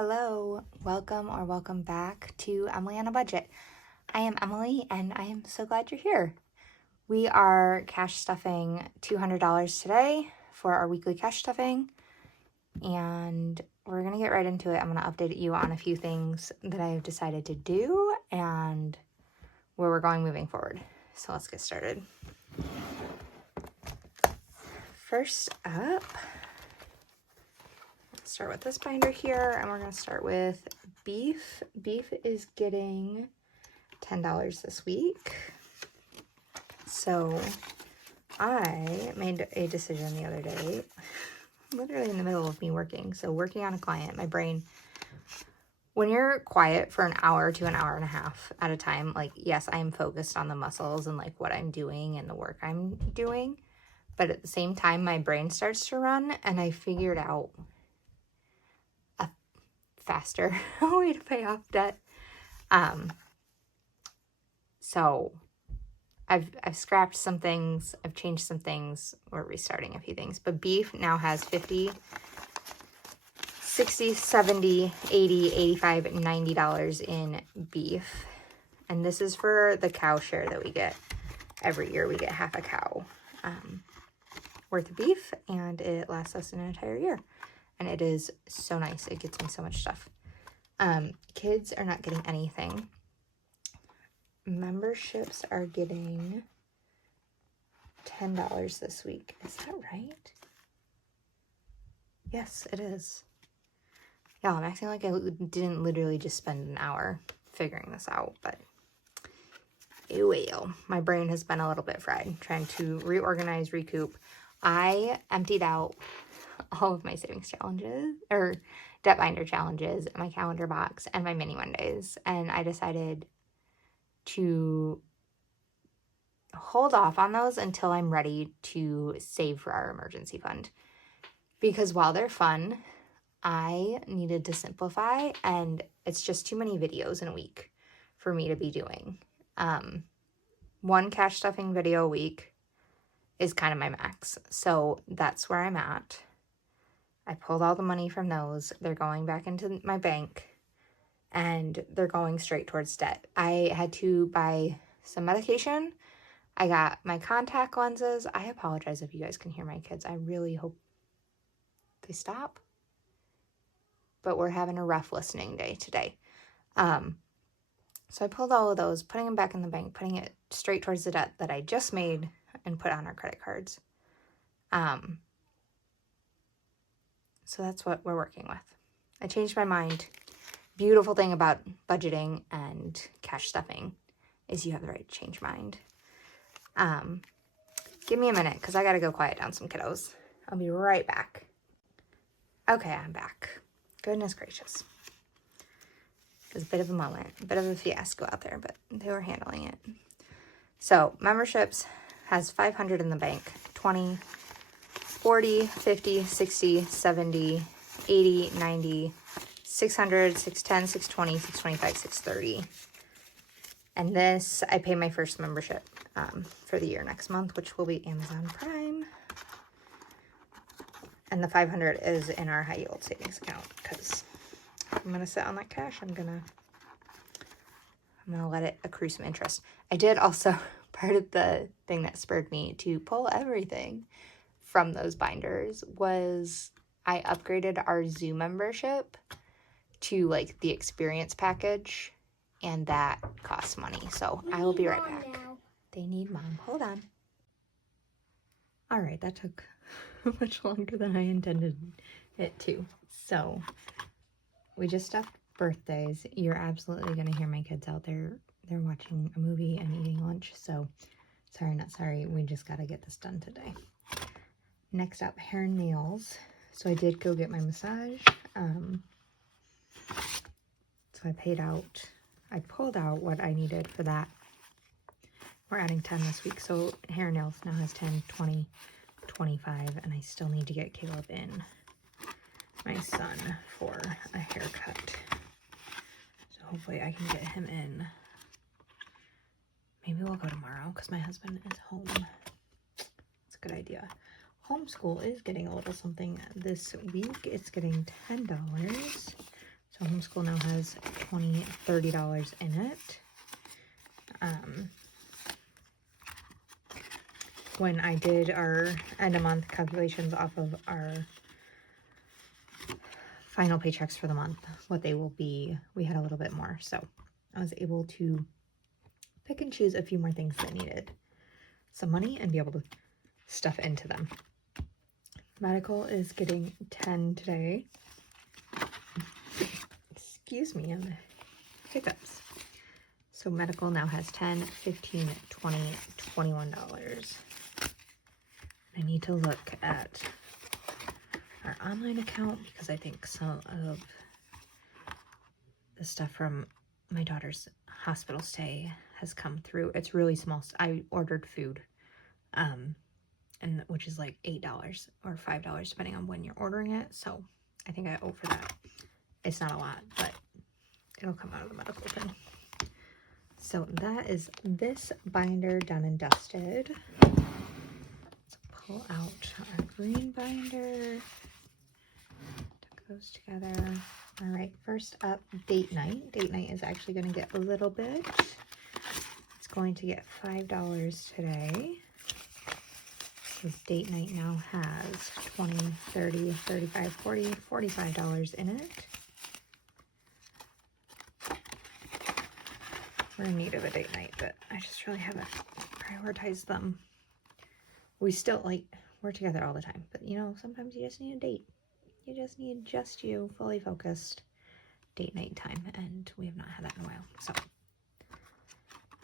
Hello. Welcome back to Emily on a Budget. I am Emily and I am so glad you're here. We are cash stuffing $200 today for our weekly cash stuffing, and we're going to get right into it. I'm going to update you on a few things that I have decided to do and where we're going moving forward. So let's get started. First up, let's start with this binder here, and we're going to start with beef. Beef is getting $10 this week. So I made a decision the other day, literally in the middle of me working. So working on a client, my brain, when you're quiet for an hour to an hour and a half at a time, like, yes, I am focused on the muscles and like what I'm doing and the work I'm doing. But at the same time, my brain starts to run, and I figured out a faster way to pay off debt. So I've scrapped some things, I've changed some things, we're restarting a few things. But beef now has 50, 60, 70, 80, 85, $90 in beef. And this is for the cow share that we get every year. We get half a cow worth of beef, and it lasts us an entire year. And it is so nice. It gets me so much stuff. Kids are not getting anything. Memberships are getting $10 this week. Is that right? Yes, it is. Yeah, I'm acting like I didn't literally just spend an hour figuring this out, but well, my brain has been a little bit fried trying to reorganize, recoup. I emptied out all of my savings challenges, or debt binder challenges, my calendar box, and my mini Mondays, and I decided to hold off on those until I'm ready to save for our emergency fund. Because while they're fun, I needed to simplify, and it's just too many videos in a week for me to be doing. One cash stuffing video a week is kind of my max. So that's where I'm at. I pulled all the money from those. They're going back into my bank, and they're going straight towards debt. I had to buy some medication. I got my contact lenses. I apologize if you guys can hear my kids. I really hope they stop. But we're having a rough listening day today. So I pulled all of those, putting them back in the bank, putting it straight towards the debt that I just made and put on our credit cards. So that's what we're working with. I changed my mind. Beautiful thing about budgeting and cash stuffing is you have the right to change mind. Give me a minute because I got to go quiet down some kiddos. I'll be right back. Okay, I'm back. Goodness gracious. It was a bit of a moment, a bit of a fiasco out there, but they were handling it. So memberships has 500 in the bank, 20, 40, 50, 60, 70, 80, 90, 600, 610, 620, 625, 630. And this, I pay my first membership for the year next month, which will be Amazon Prime. And the 500 is in our high yield savings account because I'm going to sit on that cash. I'm going to let it accrue some interest. I did also, part of the thing that spurred me to pull everything from those binders was I upgraded our zoo membership to like the experience package, and that costs money. So I will be right back. Now. They need mom. Hold on. All right, that took much longer than I intended it to. So we just stuffed birthdays. You're absolutely going to hear my kids out there. They're watching a movie and eating lunch. So sorry, not sorry. We just got to get this done today. Next up, hair and nails. So I did go get my massage. So I pulled out what I needed for that. We're adding 10 this week. So hair and nails now has 10, 20, 25. And I still need to get Caleb in, my son, for a haircut. So hopefully I can get him in. Maybe we'll go tomorrow because my husband is home. It's a good idea. Homeschool is getting a little something this week. It's getting $10. So Homeschool now has $30 in it. When I did our end of month calculations off of our final paychecks for the month, what they will be, we had a little bit more. So I was able to pick and choose a few more things that needed some money and be able to stuff into them. Medical is getting 10 today. Excuse me, and the hiccups. So medical now has 10, 15, 20, $21. I need to look at our online account because I think some of the stuff from my daughter's hospital stay has come through. It's really small. I ordered food, and which is like $8 or $5 depending on when you're ordering it. So I think I owe for that. It's not a lot, but it'll come out of the medical thing. So that is this binder done and dusted. Let's pull out our green binder. Tuck those together. All right, first up, date night. Date night is actually going to get a little bit. It's going to get $5 today. So date night now has 20, 30, 35, 40, $45 in it. We're in need of a date night, but I just really haven't prioritized them. We still, like, we're together all the time, but you know, sometimes you just need a date. You just need just you, fully focused date night time, and we have not had that in a while. So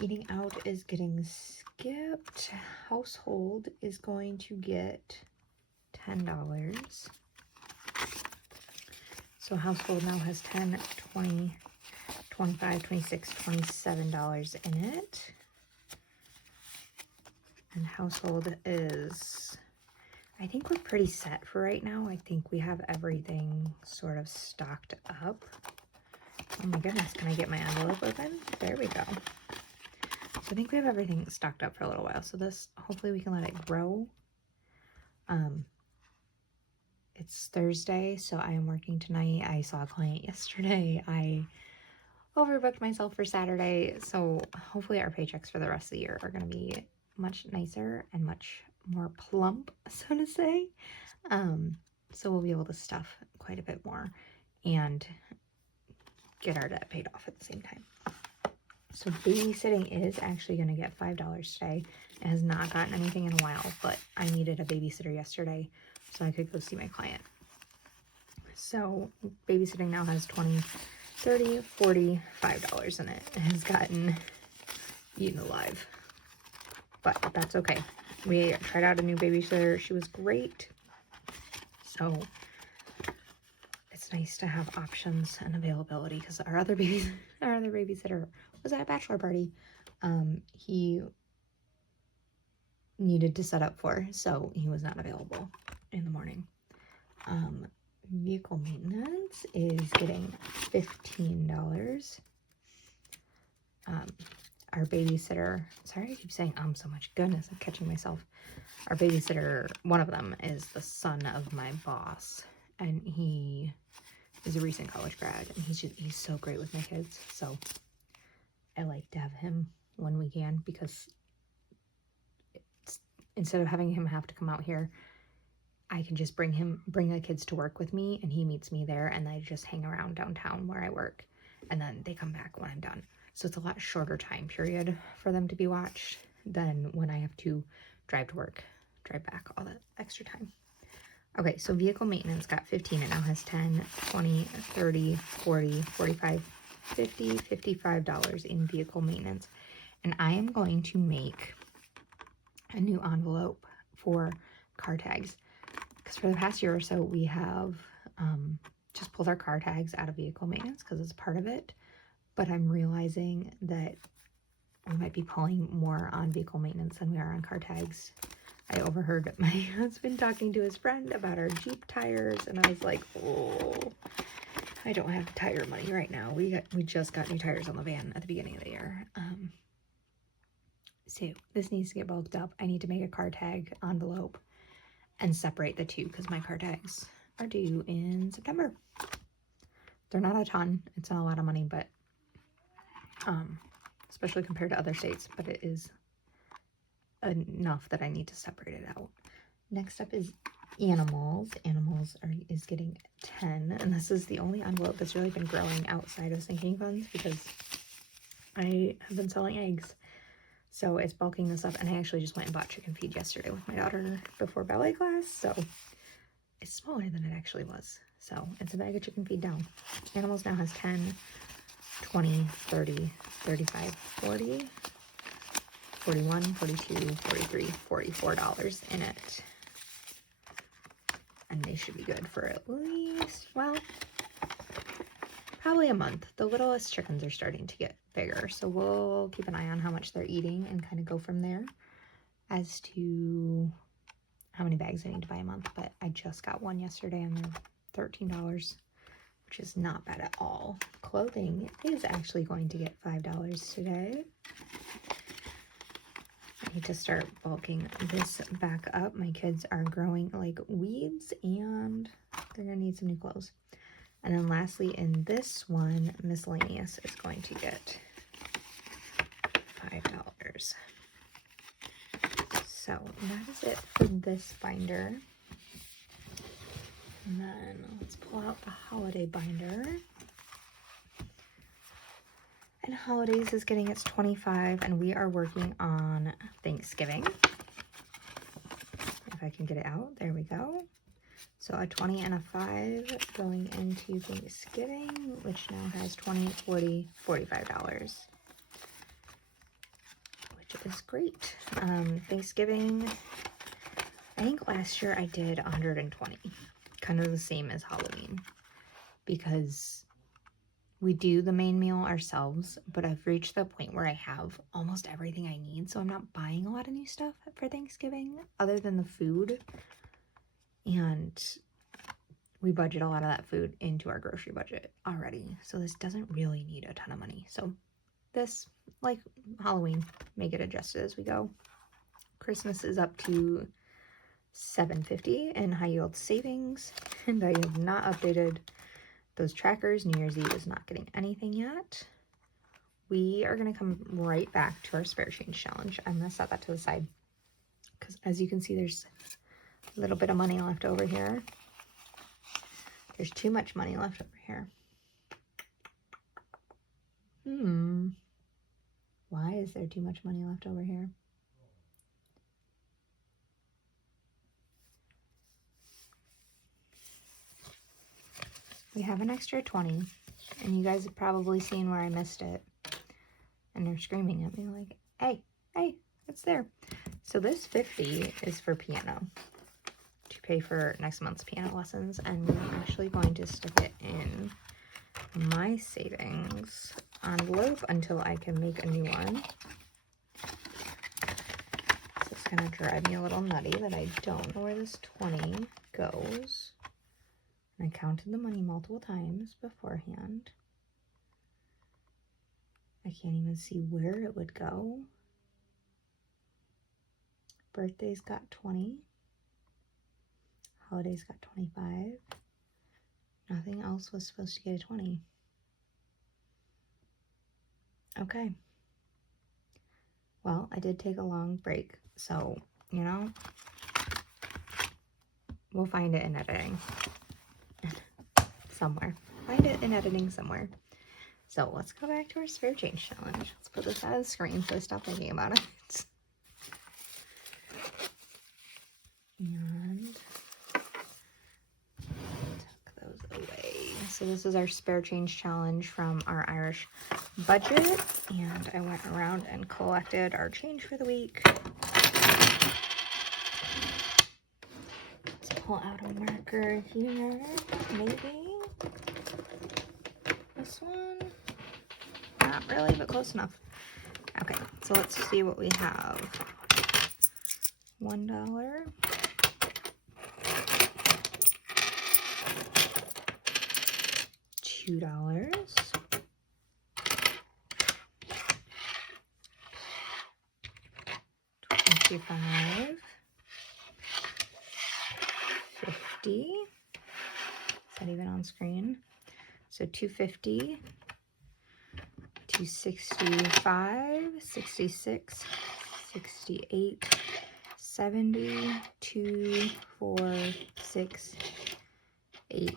eating out is getting skipped. Household is going to get $10. So household now has 10, 20, 25, 26, $27 in it. And household is, I think we're pretty set for right now. I think we have everything sort of stocked up. Oh my goodness, can I get my envelope open? There we go. So I think we have everything stocked up for a little while. So this, hopefully we can let it grow. It's Thursday, so I am working tonight. I saw a client yesterday. I overbooked myself for Saturday. So hopefully our paychecks for the rest of the year are going to be much nicer and much more plump, so to say. So we'll be able to stuff quite a bit more and get our debt paid off at the same time. So babysitting is actually going to get $5 today. It has not gotten anything in a while, but I needed a babysitter yesterday so I could go see my client. So babysitting now has 20, 30, 40, $5 in it. It has gotten eaten alive, but that's okay. We tried out a new babysitter. She was great. So it's nice to have options and availability because our other babysitter was at a bachelor party. He needed to set up for, so he was not available in the morning. Vehicle maintenance is getting $15. Our babysitter, sorry I keep saying so much, goodness, I'm catching myself. Our babysitter, one of them is the son of my boss, and he is a recent college grad, and he's so great with my kids. So I like to have him when we can, because instead of having him have to come out here, I can just bring the kids to work with me, and he meets me there, and I just hang around downtown where I work, and then they come back when I'm done. So it's a lot shorter time period for them to be watched than when I have to drive to work, drive back, all that extra time. Okay, so vehicle maintenance got 15. It now has 10, 20, 30, 40, 45, 50, $55 in vehicle maintenance. And I am going to make a new envelope for car tags, because for the past year or so we have just pulled our car tags out of vehicle maintenance because it's part of it. But I'm realizing that we might be pulling more on vehicle maintenance than we are on car tags. I overheard my husband talking to his friend about our Jeep tires, and I was like, oh, I don't have tire money right now. We just got new tires on the van at the beginning of the year. So this needs to get bulked up. I need to make a car tag envelope and separate the two because my car tags are due in September. They're not a ton. It's not a lot of money, but especially compared to other states, but it is enough that I need to separate it out. Next up is animals. Animals is getting 10, and this is the only envelope that's really been growing outside of sinking funds because I have been selling eggs. So it's bulking this up, and I actually just went and bought chicken feed yesterday with my daughter before ballet class, so it's smaller than it actually was. So it's a bag of chicken feed down. Animals now has 10, 20, 30, 35, 40, 41, 42, 43, $44 in it. And they should be good for at least, well, probably a month. The littlest chickens are starting to get bigger, so we'll keep an eye on how much they're eating and kind of go from there as to how many bags I need to buy a month. But I just got one yesterday and they're $13, which is not bad at all. Clothing is actually going to get $5 today. I need to start bulking this back up. My kids are growing like weeds and they're gonna need some new clothes. And then lastly, in this one, miscellaneous is going to get $5. So that is it for this binder. And then let's pull out the holiday binder. And holidays is getting its 25, and we are working on Thanksgiving. If I can get it out, there we go. So a 20 and a 5 going into Thanksgiving, which now has $20, $40, $45, which is great. Thanksgiving, I think last year I did 120, kind of the same as Halloween, because we do the main meal ourselves, but I've reached the point where I have almost everything I need, so I'm not buying a lot of new stuff for Thanksgiving other than the food. And we budget a lot of that food into our grocery budget already, so this doesn't really need a ton of money. So this, like Halloween, may get adjusted as we go. Christmas is up to $7.50 in high yield savings, and I have not updated those trackers. New Year's Eve is not getting anything yet. We are going to come right back to our spare change challenge. I'm going to set that to the side because, as you can see, there's a little bit of money left over here. There's too much money left over here. Why is there too much money left over here? We have an extra 20, and you guys have probably seen where I missed it. And they're screaming at me like, hey, it's there. So this 50 is for piano, to pay for next month's piano lessons, and I'm actually going to stick it in my savings envelope until I can make a new one. This is gonna drive me a little nutty that I don't know where this 20 goes. I counted the money multiple times beforehand. I can't even see where it would go. Birthday's got 20. Holidays got 25. Nothing else was supposed to get a 20. Okay. Well, I did take a long break, so, you know, we'll find it in editing. Somewhere. Find it in editing somewhere. So let's go back to our spare change challenge. Let's put this out of the screen so I stop thinking about it. And tuck those away. So this is our spare change challenge from our Irish budget. And I went around and collected our change for the week. Let's pull out a marker here, maybe. This one, not really, but close enough. Okay, so let's see what we have. $1, $2, $25, $50. Is that even on screen? So 250, 265, 66, 68, 70, 2, 4, 6, 8,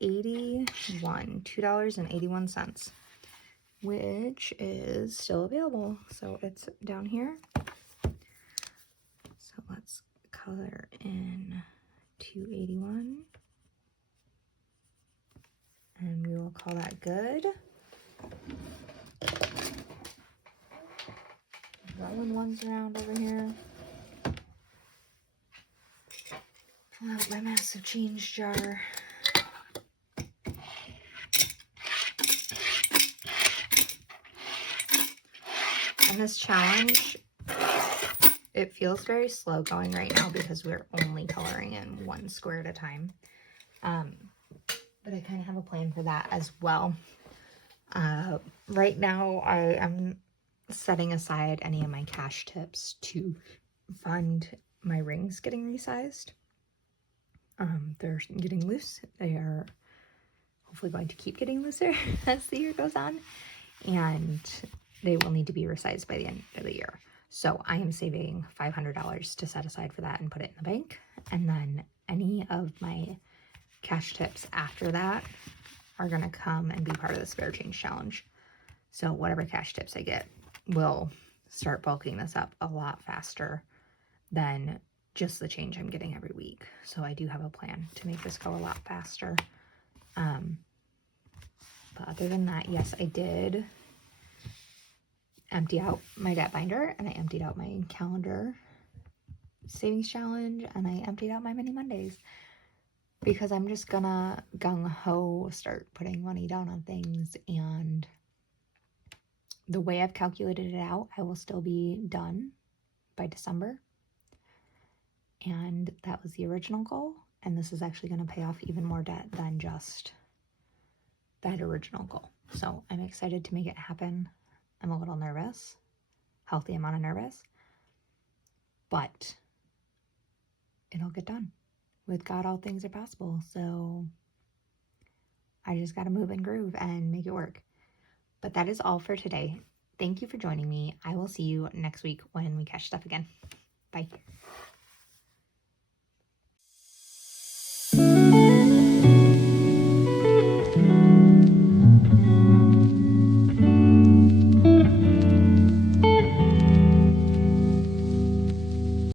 81, $2.81, which is still available. So it's down here. So let's color in 281. And we will call that good. Rolling ones around over here. Pull out my massive change jar. And this challenge, it feels very slow going right now because we're only coloring in one square at a time. But I kind of have a plan for that as well. Right now, I am setting aside any of my cash tips to fund my rings getting resized. They're getting loose. They are hopefully going to keep getting looser as the year goes on. And they will need to be resized by the end of the year. So I am saving $500 to set aside for that and put it in the bank. And then any of my cash tips after that are going to come and be part of the spare change challenge. So whatever cash tips I get will start bulking this up a lot faster than just the change I'm getting every week. So I do have a plan to make this go a lot faster. But other than that, yes, I did empty out my debt binder, and I emptied out my calendar savings challenge, and I emptied out my mini Mondays, because I'm just gonna gung-ho start putting money down on things. And the way I've calculated it out, I will still be done by December. And that was the original goal. And this is actually going to pay off even more debt than just that original goal. So I'm excited to make it happen. I'm a little nervous, healthy amount of nervous, but it'll get done. With God, all things are possible. So I just got to move and groove and make it work. But that is all for today. Thank you for joining me. I will see you next week when we cash stuff again. Bye.